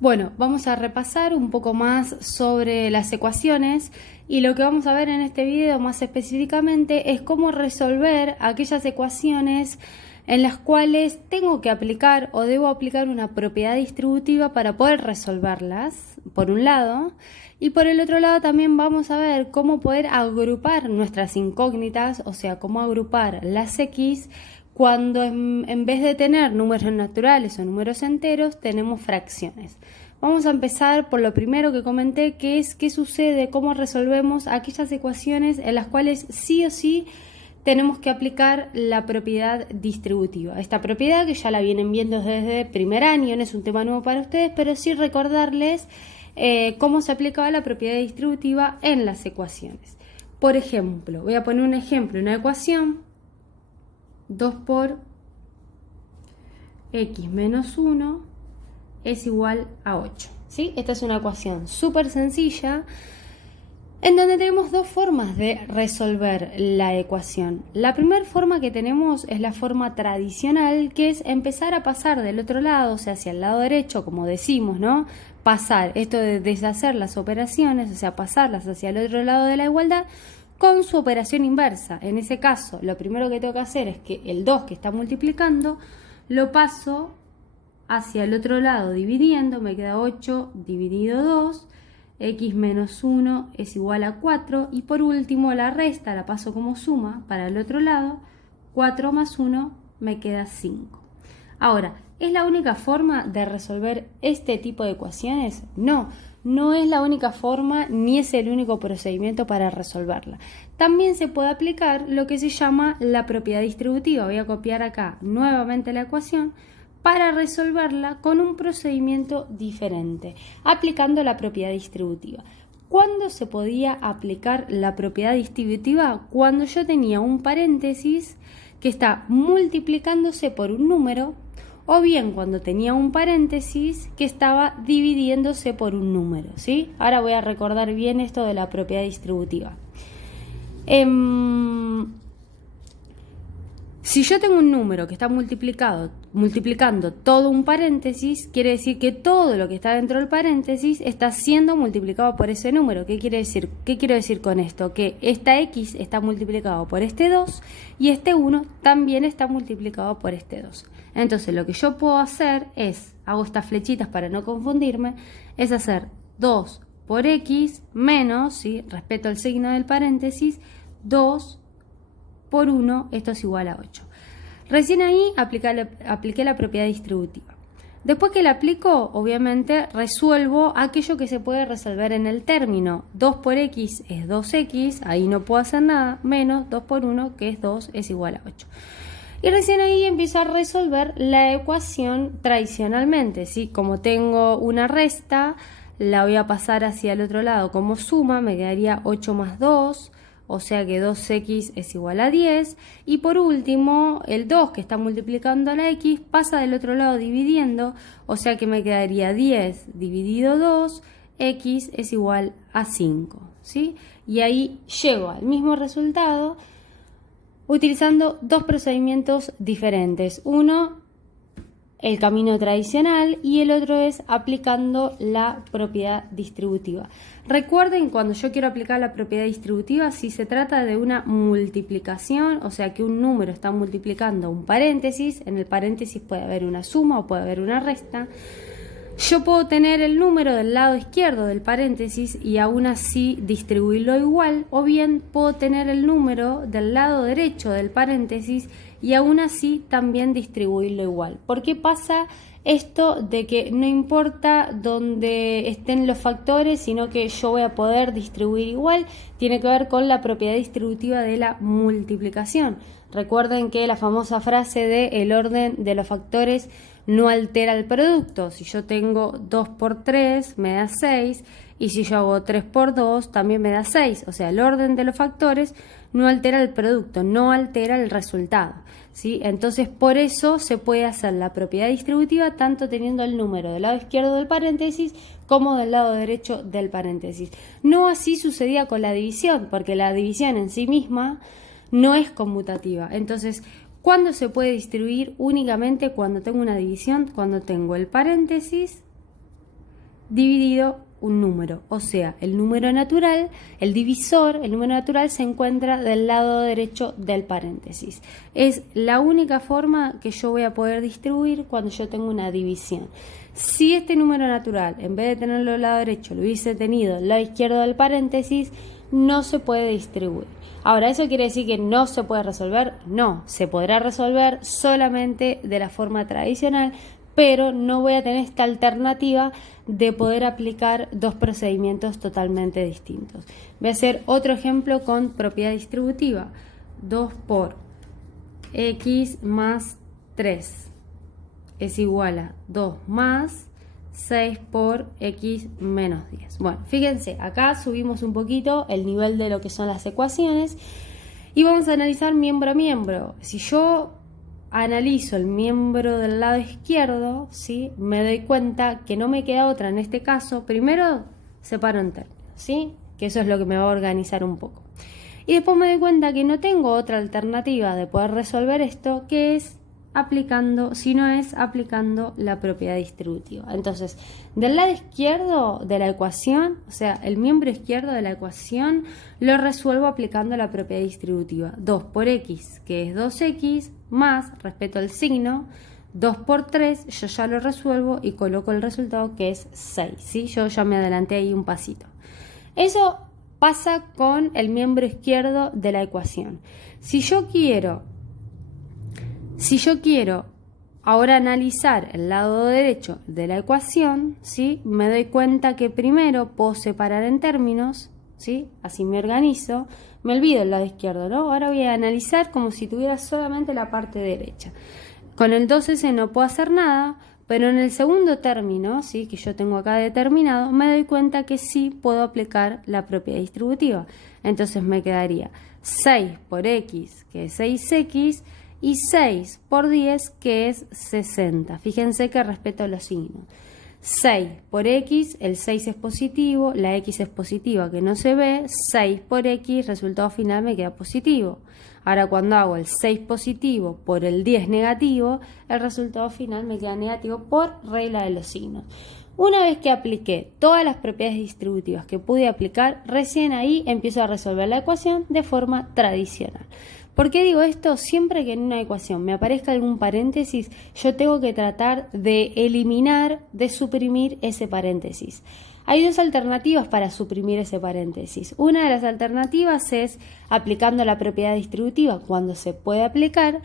Bueno, vamos a repasar un poco más sobre las ecuaciones y lo que vamos a ver en este video más específicamente es cómo resolver aquellas ecuaciones en las cuales tengo que aplicar o debo aplicar una propiedad distributiva para poder resolverlas, por un lado, y por el otro lado también vamos a ver cómo poder agrupar nuestras incógnitas, o sea, cómo agrupar las X cuando en vez de tener números naturales o números enteros, tenemos fracciones. Vamos a empezar por lo primero que comenté, que es qué sucede, cómo resolvemos aquellas ecuaciones en las cuales sí o sí tenemos que aplicar la propiedad distributiva. Esta propiedad que ya la vienen viendo desde primer año, no es un tema nuevo para ustedes, pero sí recordarles cómo se aplicaba la propiedad distributiva en las ecuaciones. Por ejemplo, voy a poner un ejemplo, una ecuación 2 por x menos 1 es igual a 8. ¿Sí? Esta es una ecuación súper sencilla en donde tenemos dos formas de resolver la ecuación. La primera forma que tenemos es la forma tradicional, que es empezar a pasar del otro lado, o sea, hacia el lado derecho, como decimos, ¿no? Pasar, esto de deshacer las operaciones, o sea, pasarlas hacia el otro lado de la igualdad, con su operación inversa. En ese caso, lo primero que tengo que hacer es que el 2 que está multiplicando lo paso hacia el otro lado dividiendo, me queda 8 dividido 2, x menos 1 es igual a 4 y por último la resta la paso como suma para el otro lado, 4 más 1 me queda 5. Ahora, ¿es la única forma de resolver este tipo de ecuaciones? No. No es la única forma ni es el único procedimiento para resolverla. También se puede aplicar lo que se llama la propiedad distributiva. Voy a copiar acá nuevamente la ecuación para resolverla con un procedimiento diferente, aplicando la propiedad distributiva. ¿Cuándo se podía aplicar la propiedad distributiva? Cuando yo tenía un paréntesis que está multiplicándose por un número, o bien cuando tenía un paréntesis que estaba dividiéndose por un número, ¿sí? Ahora voy a recordar bien esto de la propiedad distributiva. Si yo tengo un número que está multiplicando todo un paréntesis, quiere decir que todo lo que está dentro del paréntesis está siendo multiplicado por ese número. ¿Qué quiere decir? ¿Qué quiero decir con esto? Que esta x está multiplicado por este 2 y este 1 también está multiplicado por este 2. Entonces lo que yo puedo hacer es, hago estas flechitas para no confundirme, es hacer 2 por x menos, ¿sí? Respeto el signo del paréntesis, 2 por 1, esto es igual a 8. Recién ahí apliqué la propiedad distributiva. Después que la aplico, obviamente resuelvo aquello que se puede resolver en el término. 2 por x es 2x, ahí no puedo hacer nada, menos 2 por 1, que es 2, es igual a 8. Y recién ahí empiezo a resolver la ecuación tradicionalmente, ¿sí? Como tengo una resta, la voy a pasar hacia el otro lado como suma, me quedaría 8 más 2, o sea que 2x es igual a 10. Y por último, el 2 que está multiplicando a la x pasa del otro lado dividiendo, o sea que me quedaría 10 dividido 2, x es igual a 5, ¿sí? Y ahí llego al mismo resultado utilizando dos procedimientos diferentes. Uno, el camino tradicional, y el otro es aplicando la propiedad distributiva. Recuerden, cuando yo quiero aplicar la propiedad distributiva, si se trata de una multiplicación, o sea que un número está multiplicando un paréntesis, en el paréntesis puede haber una suma o puede haber una resta, yo puedo tener el número del lado izquierdo del paréntesis y aún así distribuirlo igual, o bien puedo tener el número del lado derecho del paréntesis y aún así también distribuirlo igual. ¿Por qué pasa esto de que no importa dónde estén los factores, sino que yo voy a poder distribuir igual? Tiene que ver con la propiedad distributiva de la multiplicación. Recuerden que la famosa frase de el orden de los factores no altera el producto. Si yo tengo 2 por 3 me da 6 y si yo hago 3 por 2 también me da 6. O sea, el orden de los factores no altera el producto, no altera el resultado, ¿sí? Entonces por eso se puede hacer la propiedad distributiva tanto teniendo el número del lado izquierdo del paréntesis como del lado derecho del paréntesis. No así sucedía con la división, porque la división en sí misma no es conmutativa. Entonces, ¿cuándo se puede distribuir? Únicamente cuando tengo una división, cuando tengo el paréntesis dividido un número, o sea, el número natural, el divisor, el número natural se encuentra del lado derecho del paréntesis. Es la única forma que yo voy a poder distribuir cuando yo tengo una división. Si este número natural, en vez de tenerlo del lado derecho, lo hubiese tenido del lado izquierdo del paréntesis, no se puede distribuir. Ahora, ¿eso quiere decir que no se puede resolver? No, se podrá resolver solamente de la forma tradicional, pero no voy a tener esta alternativa de poder aplicar dos procedimientos totalmente distintos. Voy a hacer otro ejemplo con propiedad distributiva. 2 por x más 3 es igual a 2 más 6 por x menos 10. Bueno, fíjense, acá subimos un poquito el nivel de lo que son las ecuaciones y vamos a analizar miembro a miembro. Si yo analizo el miembro del lado izquierdo, ¿sí?, me doy cuenta que no me queda otra en este caso. Primero separo en términos, ¿sí?, que eso es lo que me va a organizar un poco. Y después me doy cuenta que no tengo otra alternativa de poder resolver esto, que es aplicando, si no es aplicando la propiedad distributiva. Entonces, del lado izquierdo de la ecuación, o sea, el miembro izquierdo de la ecuación, lo resuelvo aplicando la propiedad distributiva. 2 por x, que es 2x, más, respeto el signo, 2 por 3, yo ya lo resuelvo y coloco el resultado, que es 6, ¿sí? Yo ya me adelanté ahí un pasito. Eso pasa con el miembro izquierdo de la ecuación. Si yo quiero ahora analizar el lado derecho de la ecuación, ¿sí?, me doy cuenta que primero puedo separar en términos, ¿sí?, así me organizo, me olvido el lado izquierdo, ¿no? Ahora voy a analizar como si tuviera solamente la parte derecha. Con el 2s no puedo hacer nada, pero en el segundo término, ¿sí?, que yo tengo acá determinado, me doy cuenta que sí puedo aplicar la propiedad distributiva. Entonces me quedaría 6 por x, que es 6x, y 6 por 10, que es 60. Fíjense que respeto los signos. 6 por x, el 6 es positivo, la x es positiva, que no se ve. 6 por x, resultado final me queda positivo. Ahora, cuando hago el 6 positivo por el 10 negativo, el resultado final me queda negativo por regla de los signos. Una vez que apliqué todas las propiedades distributivas que pude aplicar, recién ahí empiezo a resolver la ecuación de forma tradicional. ¿Por qué digo esto? Siempre que en una ecuación me aparezca algún paréntesis, yo tengo que tratar de eliminar, de suprimir ese paréntesis. Hay dos alternativas para suprimir ese paréntesis. Una de las alternativas es aplicando la propiedad distributiva cuando se puede aplicar,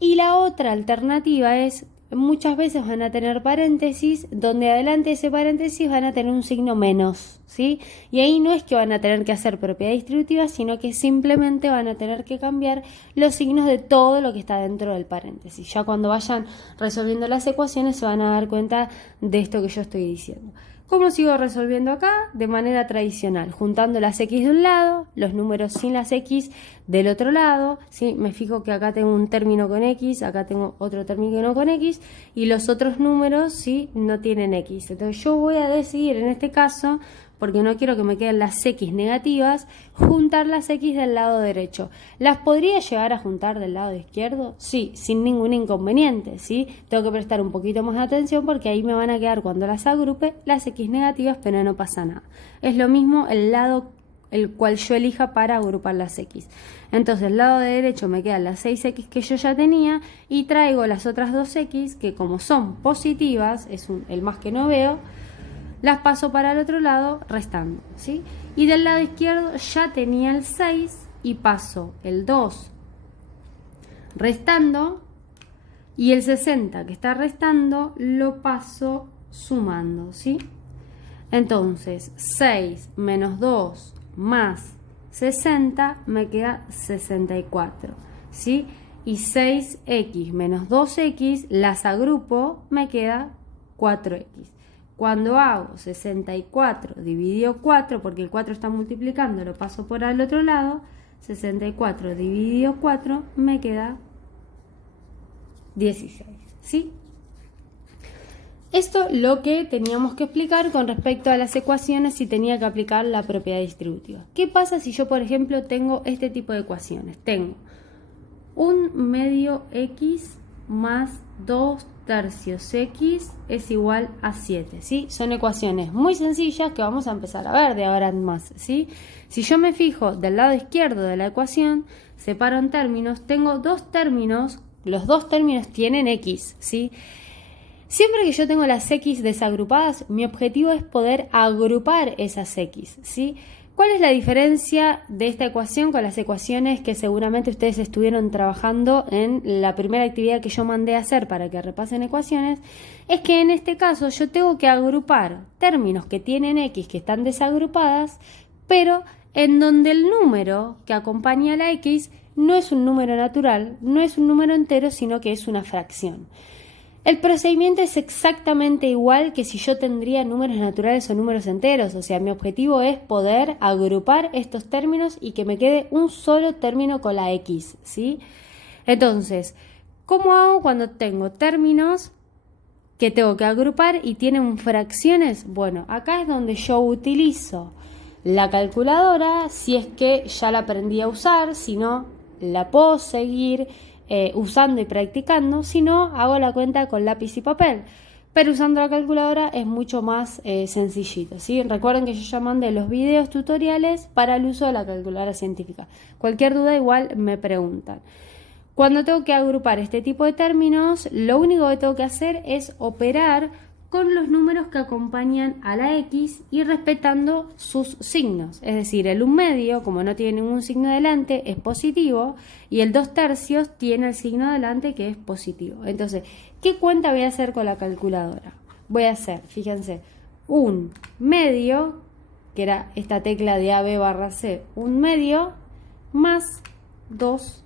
y la otra alternativa es, muchas veces van a tener paréntesis, donde adelante de ese paréntesis van a tener un signo menos, ¿sí? Y ahí no es que van a tener que hacer propiedad distributiva, sino que simplemente van a tener que cambiar los signos de todo lo que está dentro del paréntesis. Ya cuando vayan resolviendo las ecuaciones se van a dar cuenta de esto que yo estoy diciendo. ¿Cómo sigo resolviendo acá? De manera tradicional, juntando las x de un lado, los números sin las x del otro lado, ¿sí? Me fijo que acá tengo un término con x, acá tengo otro término con x, y los otros números, ¿sí?, no tienen x. Entonces yo voy a decidir en este caso, porque no quiero que me queden las x negativas, juntar las x del lado derecho. ¿Las podría llegar a juntar del lado izquierdo? Sí, sin ningún inconveniente, ¿sí? Tengo que prestar un poquito más de atención porque ahí me van a quedar, cuando las agrupe, las x negativas, pero no pasa nada. Es lo mismo el lado el cual yo elija para agrupar las x. Entonces, del lado derecho me quedan las 6x que yo ya tenía y traigo las otras 2x que, como son positivas, es el más que no veo, las paso para el otro lado restando, ¿sí? Y del lado izquierdo ya tenía el 6 y paso el 2 restando, y el 60 que está restando lo paso sumando, ¿sí? Entonces 6 menos 2 más 60 me queda 64, ¿sí? Y 6x menos 2x las agrupo, me queda 4x. Cuando hago 64 dividido 4, porque el 4 está multiplicando, lo paso por al otro lado, 64 dividido 4 me queda 16, ¿sí? Esto es lo que teníamos que explicar con respecto a las ecuaciones si tenía que aplicar la propiedad distributiva. ¿Qué pasa si yo, por ejemplo, tengo este tipo de ecuaciones? Tengo un medio x más 2 tercios x es igual a 7, ¿sí? Son ecuaciones muy sencillas que vamos a empezar a ver de ahora en más, ¿sí? Si yo me fijo del lado izquierdo de la ecuación, separo en términos, tengo dos términos, los dos términos tienen x, ¿sí? Siempre que yo tengo las x desagrupadas, mi objetivo es poder agrupar esas x, ¿sí? ¿Cuál es la diferencia de esta ecuación con las ecuaciones que seguramente ustedes estuvieron trabajando en la primera actividad que yo mandé a hacer para que repasen ecuaciones? Es que en este caso yo tengo que agrupar términos que tienen x que están desagrupadas, pero en donde el número que acompaña a la x no es un número natural, no es un número entero, sino que es una fracción. El procedimiento es exactamente igual que si yo tendría números naturales o números enteros, o sea, mi objetivo es poder agrupar estos términos y que me quede un solo término con la x, ¿sí? Entonces, ¿cómo hago cuando tengo términos que tengo que agrupar y tienen fracciones? Bueno, acá es donde yo utilizo la calculadora, si es que ya la aprendí a usar, si no, la puedo seguir usando y practicando, si no, hago la cuenta con lápiz y papel, pero usando la calculadora es mucho más sencillito, ¿sí? Recuerden que yo ya mandé los videos tutoriales para el uso de la calculadora científica. Cualquier duda igual me preguntan. Cuando tengo que agrupar este tipo de términos, lo único que tengo que hacer es operar con los números que acompañan a la x y respetando sus signos. Es decir, el 1/2, como no tiene ningún signo delante, es positivo, y el 2 tercios tiene el signo delante que es positivo. Entonces, ¿qué cuenta voy a hacer con la calculadora? Voy a hacer, fíjense, 1/2, que era esta tecla de AB/C, 1/2, más 2,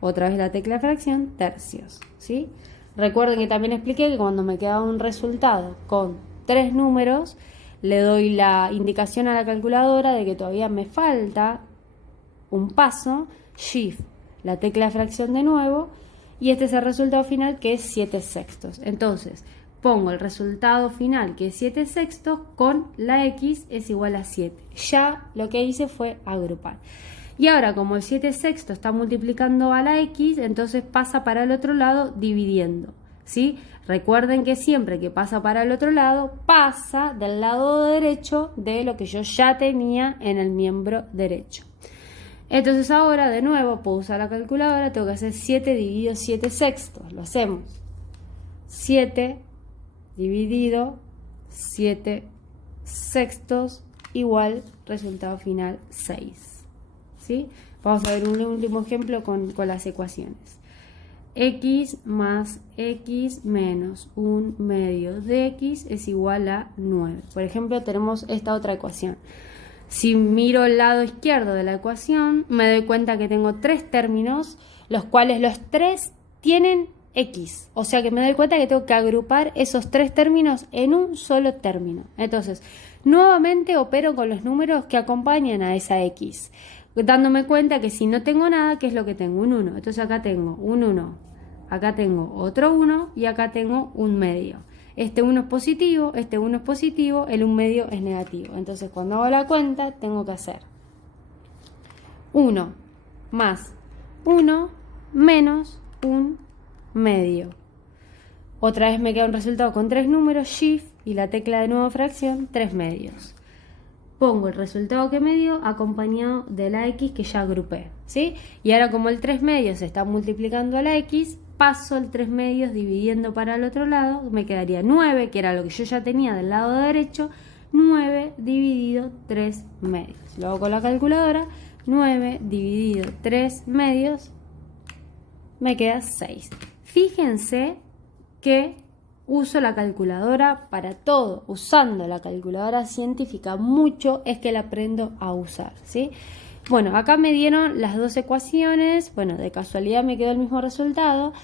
otra vez la tecla de fracción, tercios, ¿sí? Recuerden que también expliqué que cuando me queda un resultado con 3 números, le doy la indicación a la calculadora de que todavía me falta un paso, Shift, la tecla de fracción de nuevo, y este es el resultado final que es 7/6. Entonces, pongo el resultado final que es 7/6 con la x es igual a 7. Ya lo que hice fue agrupar. Y ahora, como el 7/6 está multiplicando a la x, entonces pasa para el otro lado dividiendo, ¿sí? Recuerden que siempre que pasa para el otro lado, pasa del lado derecho de lo que yo ya tenía en el miembro derecho. Entonces ahora, de nuevo, puedo usar la calculadora, tengo que hacer 7 dividido 7/6. Lo hacemos. 7 dividido 7/6 igual resultado final 6. ¿Sí? Vamos a ver un último ejemplo con las ecuaciones. X más x menos 1/2 de x es igual a 9. Por ejemplo, tenemos esta otra ecuación. Si miro el lado izquierdo de la ecuación, me doy cuenta que tengo 3 términos, los cuales los 3 tienen x. O sea que me doy cuenta que tengo que agrupar esos 3 términos en un solo término. Entonces, nuevamente opero con los números que acompañan a esa x, dándome cuenta que si no tengo nada, ¿qué es lo que tengo? Un 1. Entonces acá tengo un 1, acá tengo otro 1 y acá tengo 1/2. Este 1 es positivo, este 1 es positivo, el 1/2 es negativo. Entonces cuando hago la cuenta tengo que hacer 1 más 1 menos 1/2. Otra vez me queda un resultado con 3 números, Shift y la tecla de nuevo fracción, 3/2. Pongo el resultado que me dio acompañado de la x que ya agrupé, ¿sí? Y ahora, como el 3/2 se está multiplicando a la x, paso el 3/2 dividiendo para el otro lado, me quedaría 9, que era lo que yo ya tenía del lado derecho, 9 dividido 3/2. Lo hago con la calculadora, 9 dividido 3/2, me queda 6. Fíjense que uso la calculadora para todo. Usando la calculadora científica mucho es que la aprendo a usar, ¿sí? Bueno, acá me dieron las dos ecuaciones. Bueno, de casualidad me quedó el mismo resultado.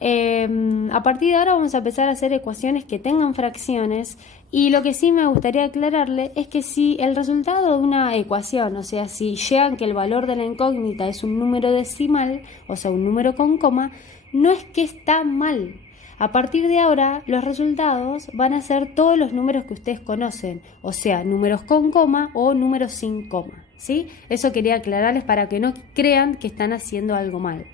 A partir de ahora vamos a empezar a hacer ecuaciones que tengan fracciones. Y lo que sí me gustaría aclararle es que si el resultado de una ecuación, o sea, si llegan que el valor de la incógnita es un número decimal, o sea, un número con coma, no es que está mal. A partir de ahora, los resultados van a ser todos los números que ustedes conocen, o sea, números con coma o números sin coma, ¿sí? Eso quería aclararles para que no crean que están haciendo algo mal.